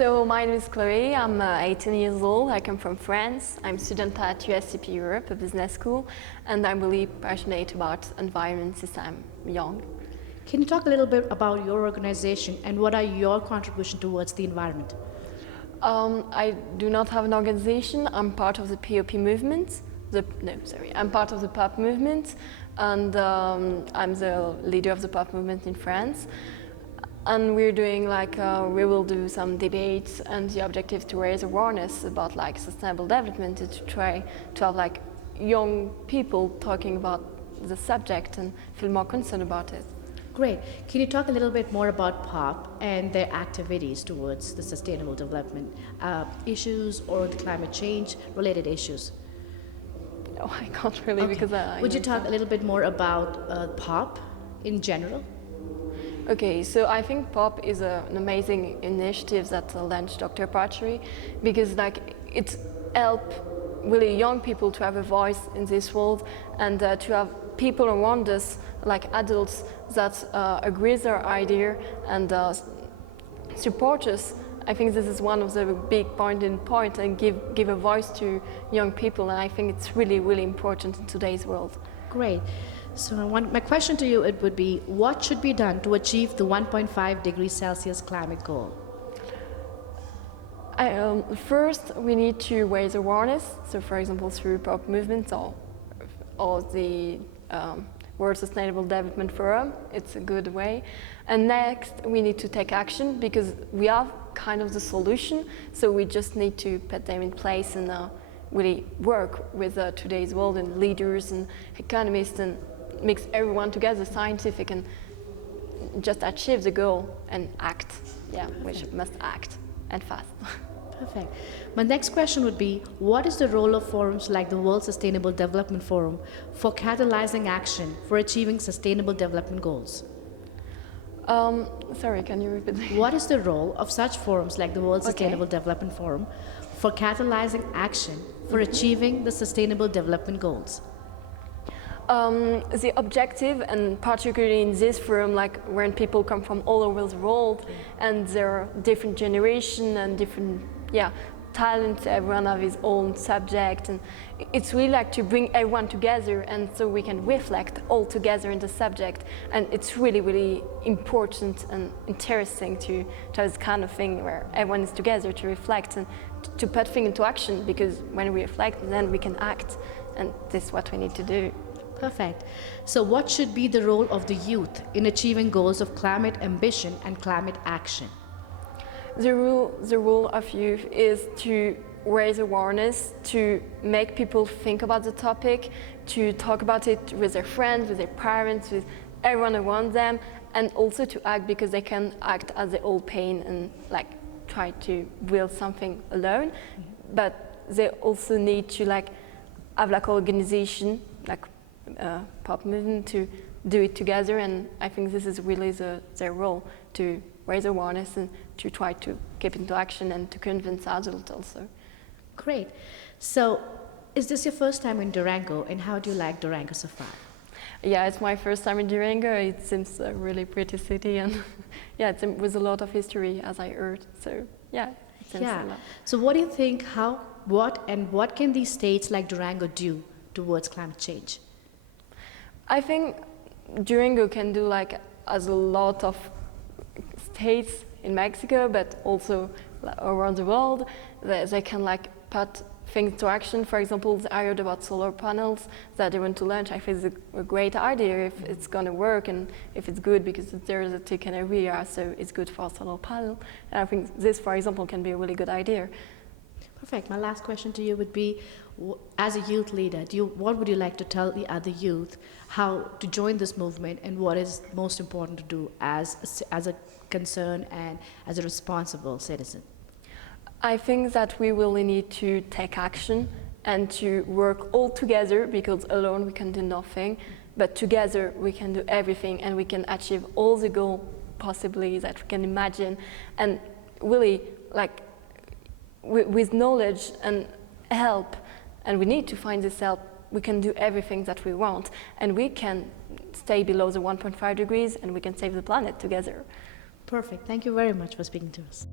So my name is Chloé, I'm 18 years old, I come from France. I'm a student at ESCP Europe, a business school, and I'm really passionate about environment since I'm young. Can you talk a little bit about your organization and what are your contributions towards the environment? I do not have an organization, I'm part of the POP movement. I'm part of the pop movement, and I'm the leader of the pop movement in France. And we're doing we will do some debates, and the objective to raise awareness about sustainable development is to try to have young people talking about the subject and feel more concerned about it. Great. Can you talk a little bit more about POP and their activities towards the sustainable development issues or the climate change related issues? No, I can't really, Okay. because I Would you talk a little bit more about POP in general? Okay, so I think POP is an amazing initiative that launched Dr. Patry, because it helps really young people to have a voice in this world, and to have people around us, like adults, that agree with our idea and support us. I think this is one of the big point, and give a voice to young people, and I think it's really, really important in today's world. Great. So my question to you would be, what should be done to achieve the 1.5 degrees Celsius climate goal? First, we need to raise awareness. So, for example, through pop movements or the World Sustainable Development Forum, it's a good way. And next, we need to take action, because we have kind of the solution. So we just need to put them in place and really work with today's world and leaders and economists and mix everyone together, scientific, and just achieve the goal and act. Yeah, we must act, and fast. Perfect. My next question would be, what is the role of forums like the World Sustainable Development Forum for catalyzing action for achieving sustainable development goals? Sorry, can you repeat that? What is the role of such forums like the World Sustainable Development Forum for catalyzing action for achieving the sustainable development goals? The objective, and particularly in this forum, when people come from all over the world, and there are different generations and different talents, everyone have his own subject, and it's really to bring everyone together, and so we can reflect all together in the subject, and it's really, really important and interesting to have this kind of thing where everyone is together to reflect and to put things into action, because when we reflect, then we can act, and this is what we need to do. Perfect. So what should be the role of the youth in achieving goals of climate ambition and climate action? The role of youth is to raise awareness, to make people think about the topic, to talk about it with their friends, with their parents, with everyone around them, and also to act, because they can act as they all pain and try to build something alone. But they also need to have organization, pop movement, to do it together, and I think this is really their role, to raise awareness and to try to keep into action and to convince adults also. Great. So is this your first time in Durango, and how do you like Durango so far? Yeah, it's my first time in Durango. It seems a really pretty city, and it's with a lot of history, as I heard, so it seems a lot. So what do you think, what can these states like Durango do towards climate change? I think Durango can do as a lot of states in Mexico, but also around the world. They can put things to action. For example, I heard about solar panels that they want to launch. I think it's a great idea if it's going to work and if it's good, because there is a tick in every year, so it's good for solar panel. And I think this, for example, can be a really good idea. Perfect. My last question to you would be, as a youth leader, what would you like to tell the other youth how to join this movement, and what is most important to do as a concern and as a responsible citizen? I think that we really need to take action and to work all together, because alone we can do nothing, but together we can do everything, and we can achieve all the goals possibly that we can imagine, and really with knowledge and help, and we need to find this help, we can do everything that we want, and we can stay below the 1.5 degrees, and we can save the planet together. Perfect. Thank you very much for speaking to us.